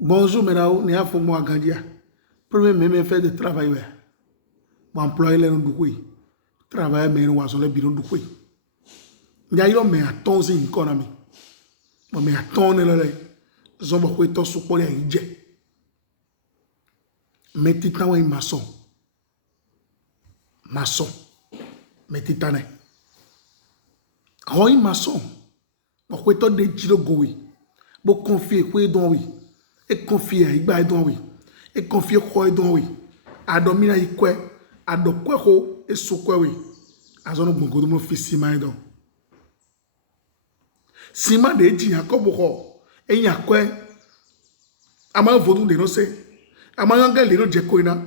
Bonjour, mesdames, nous avons moi Gandia. Premier même fait de travail. Mon employé est dans le travail, mais nous avons le bureau de couille. Il y a eu un ton de l'économie. Mais un ton de l'économie. Nous avons eu un support à l'idée. Mais titan est maçon. Maçon. Mais titan est. Roy maçon. Bon, quoi t'as des tirs goui. Bon, confier quoi donc oui. Et confier il va donc oui. Et confier quoi donc oui. Adomina il quoi. Adom quoi ho et sous quoi oui. Azono bongo de mon fils Sima donc. Sima de dit encore beaucoup. Et il y a quoi. Ama vodou de no se. Ama yanga le no jekoina.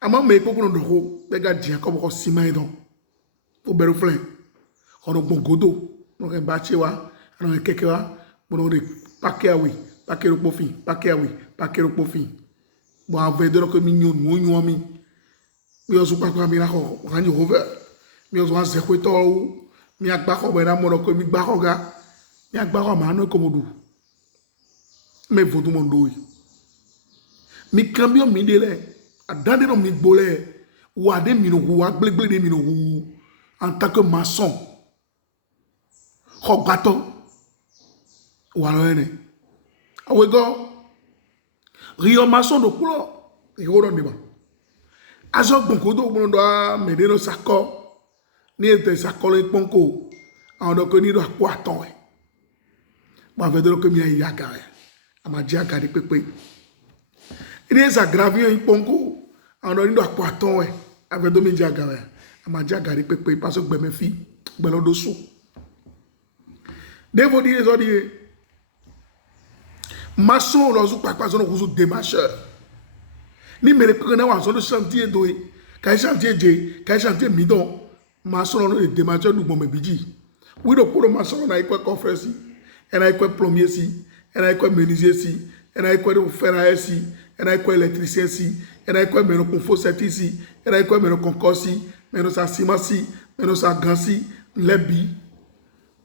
Ama me ko no do. Bega dit encore beaucoup Sima donc. Au beruflin. On bongo do. On est bâti wa. On est quelque wa. On est paquet oui. Paquet au profit. Paquet oui. Paquet au profit. Bon avec de que mignon mignon mi. Mi osu pa kwa mi la ko. On a over. Mi osu an se ko to. Mi agba ko be na mo ko mi gba ko ga. Mi agba ko ma no komodu. Me vodou mon do. Mi cambio mi dele. Adande no mi bolé. Ou ade mi no ou agble de mi no ou en tant que maçon. Ko gato. Ou alors ene. Awe go. Rio maçon do kulo. Rio do ndeba. Azo bonko do mo do me de no sako. Ni ete sako le ponko. En do ko ni do akwa ton. Ba ve do ko mi ya ga. Ama dia ga de pepe. Il est aggravé un ponko. En do ni do akwa ton we. Ave do mi dia ga. Ama dia ga de pepe parce que me fi. Belo do so. Devo dire zo dire. Maçon lozu papa zo no kuzu démarcheur. Ni mere ko na wa zo do chantier do e. Ka chantier je, ka chantier midon. Maçon no de démarcheur du bon me biji. Oui do pour maçon na ikwa conference. E na ikwa plombier si, e na ikwa menuisier si, e na ikwa ferrailleur si, e na ikwa électricien si, e na ikwa meno confort serti si, e na ikwa meno concours si, meno sa ciment si, meno sa gan si, lebi.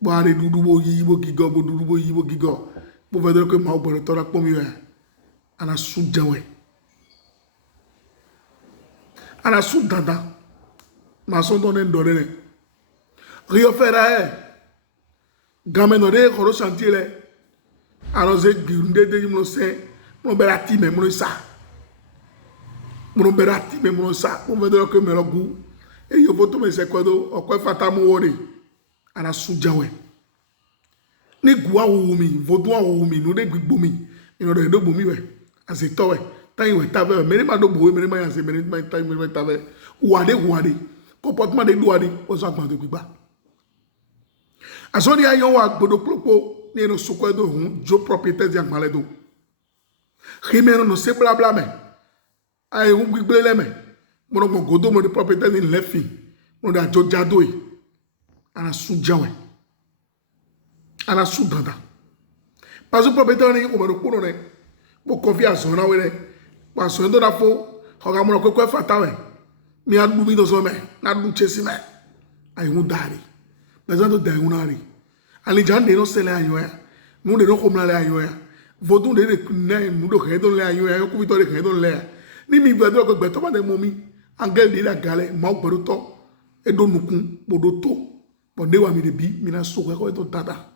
Bo are dudu bo yi bo gigo bo dudu bo yi bo gigo. Bo vedre que ma bo to la pomi we. Ana su jawe. Ana su dada. Ma son donne ndore. Rio ferrailleur. Gameno de koro chantier le. Alors ze gbiunde de mo se mo berati me mo sa. Mo berati me mo sa. Mo vedre que me lo gu. E yo voto me se kodo o ko fata mo wori. Ana su jawe. Ni gua wumi, vodou wumi, no de gbigbo mi. Ino de do bumi we. Ase to we. Tan we tave, meri ma do bo, meri ma yase, meri ma tan meri ma tave. Ouade. Comportement de douade, o so agban de gbigba. Asoni ayon wa gbodo plopo, ni no sokwe do hun, jo propriétaire di agban le do. Rimeno no se blabla me. Ay un gbigble le me. Mono mo godo mo de propriétaire ni lefi. Mono da jo jado e. Ana su jawe. Ana su dada. Parce que propriétaire ni ko mo ko no ne. Bo confia son na we ne. Wa so ndo da fo, ho ga mo ko fata we. Mi adu mi do so me, na du chesi me. Ay un dari. Mais ando da un ari. Ali jande no se le ayo ya. Nu de no ko mla le ayo ya. Vodun de ne mu do ke do le ayo ya, ko bi to de ke do le. Ni mi gbe do ko gbe to ba de mo mi. Angel de la gale, ma gbe do to. E do nukun, bo do to. Bon de wa mi de bi, mi na so ko to dada.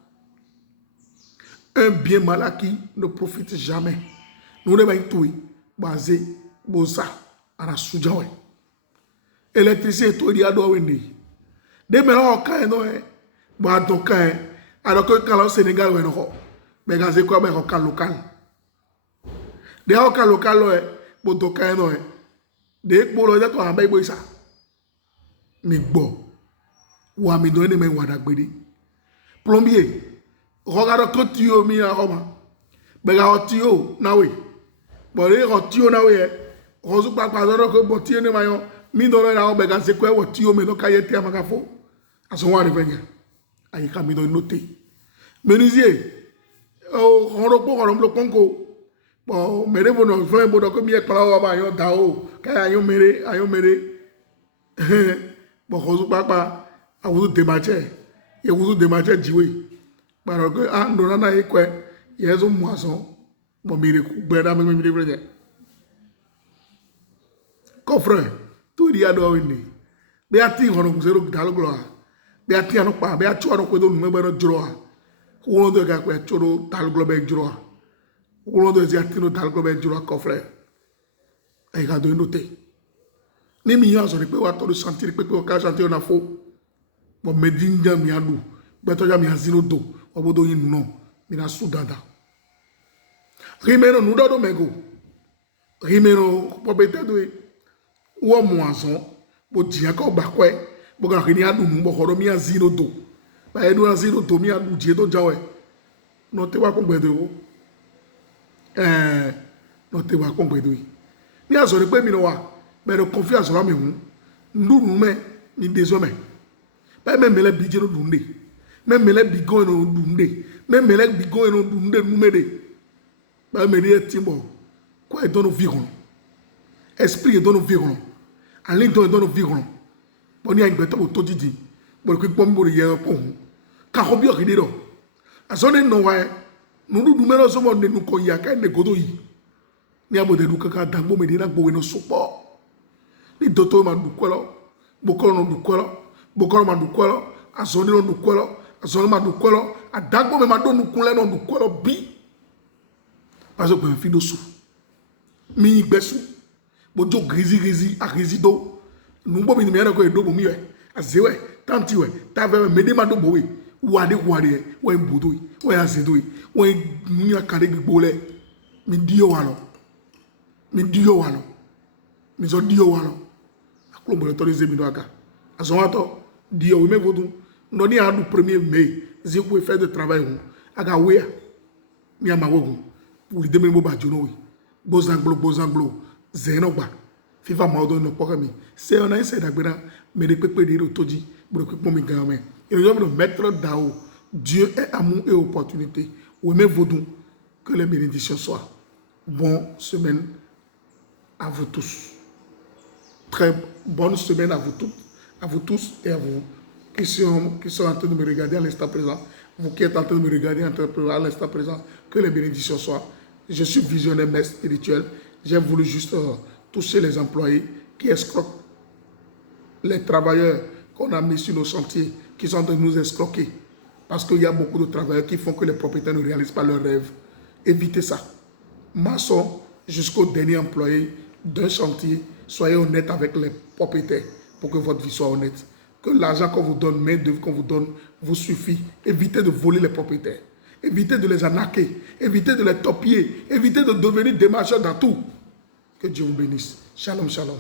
Un bien mal acquis ne profite jamais. Nous ne pouvons tout basé bosa à la soujawe. Électricien tout il y a deux windi. Des mélanges quand non est bon donc alors que quand au Sénégal ouais non. Mais quand c'est quoi mais local. Des local ouais bon donc non est. Des bolo de toi en bail boisa. Mais bon. Ou ami donner mais wada gbedi. Plombier. Regarde que tu as mis à Roma. Mais quand tu as na oui. Bon les tu as na oui. Rosu pa pa zoro que bon tu ne mayon. Mi donne la on bega c'est quoi what tu as mais donc ayete à magafo. À son arrivé. Ayi ka mi donne noter. Menuisier. Oh on repos on le conco. Bon mais bon non vraiment bon donc mi e kala wa ba yo dao. Ka ayo mere. Bon rosu pa pa a vous démarcher. Et vous démarcher jiwe. Parce que ah non na ikwe yezo moisson Bon, mire, ben, mais mire, mire. Coffre, tout il y a dans une. Beati, on a zéro d'algloire. Beati, on a pas, Beati, on a quoi d'autre, mais on a droit. On a de gars, quoi, choro, d'algloire, droit. On a de ziatino, d'algloire, droit, coffre. Et il y a de noter. Ni millions, on peut avoir de sentir, peut pas chanter, on a faux. Bon, mais dingue, mi a nous. Beto, ya mi a zéro do. On va donner non. Mi na soudada. Rimeno, nous d'ado mego. Rimeno, propriétaire de. Ou moisson, bo dia ko bakwe, bo ga rini adu mu bo horo mi azino do. Ba edu azino do mi adu je do jawe. No te wa ko gbedo wo. No te wa ko gbedo yi. Ni azori pe mi no wa, be do confiance la mi hu. Ndu nu me mi désormais. Ba me mele bi je no dunde. Me mele bi go no dunde. Me mele bi go no dunde nu me de. Ba me ni timbo. Ko e dono viron. Esprit dono viron. Alin to dono viron. Boni a ngbeto bo tojiji. Bo ko pom bo ye ko hu. Ka ho bi o kide do. Asone no wa no du mero so mo ne nu ko ya ka ne godo yi. Ni abo de du ka dangbo me de na gbo we no sopo. Ni doto ma du kwelo. Bo ko no du kwelo. Bo ko ma du kwelo. Asone no du kwelo. Asone ma du kwelo. Adagbo me ma do nu kunle no du kwelo bi. Parce que un fido sou. Mi gbesu. Bojo grizi a grizido. Nous bon mi me ko edo bo mi we. Azewe, tanti we. Ta ve me de ma do bo we. Wade we mbodo yi. We azedo yi. We mi akare gbigbo le. Mi dio walo. Mi zo dio walo. Aklo bo to ze mi do aka. Azowato dio we me vodu. No ni adu 1er mai. Zi ko faire de travail hu. Aga we mi ama wogu. Pour le demain bo ba jono we. Bozanglo. Zenogba. Fifa maudo no pokami. C'est on a essayé d'agbera, mais de pepe dire autoji, pour que pomi gamin. Et nous allons mettre d'ao. Dieu est amour et opportunité. Ou même vaudou. Que les bénédictions soient. Bonne semaine à vous tous. Très bonne semaine à vous toutes, à vous tous et à vous qui sont en train de me regarder à l'instant présent. Vous qui êtes en train de me regarder à l'instant présent, que les bénédictions soient. Je suis visionnaire mais spirituel. J'ai voulu juste toucher les employés qui escroquent les travailleurs qu'on a mis sur nos chantiers, qui sont en train de nous escroquer. Parce qu'il y a beaucoup de travailleurs qui font que les propriétaires ne réalisent pas leurs rêves. Évitez ça. Maçon jusqu'au dernier employé d'un chantier, soyez honnête avec les propriétaires pour que votre vie soit honnête. Que l'argent qu'on vous donne, main d'œuvre qu'on vous donne, vous suffit. Évitez de voler les propriétaires. Évitez de les arnaquer. Évitez de les topier. Évitez de devenir des marchands dans tout. Que Dieu vous bénisse. Shalom, shalom.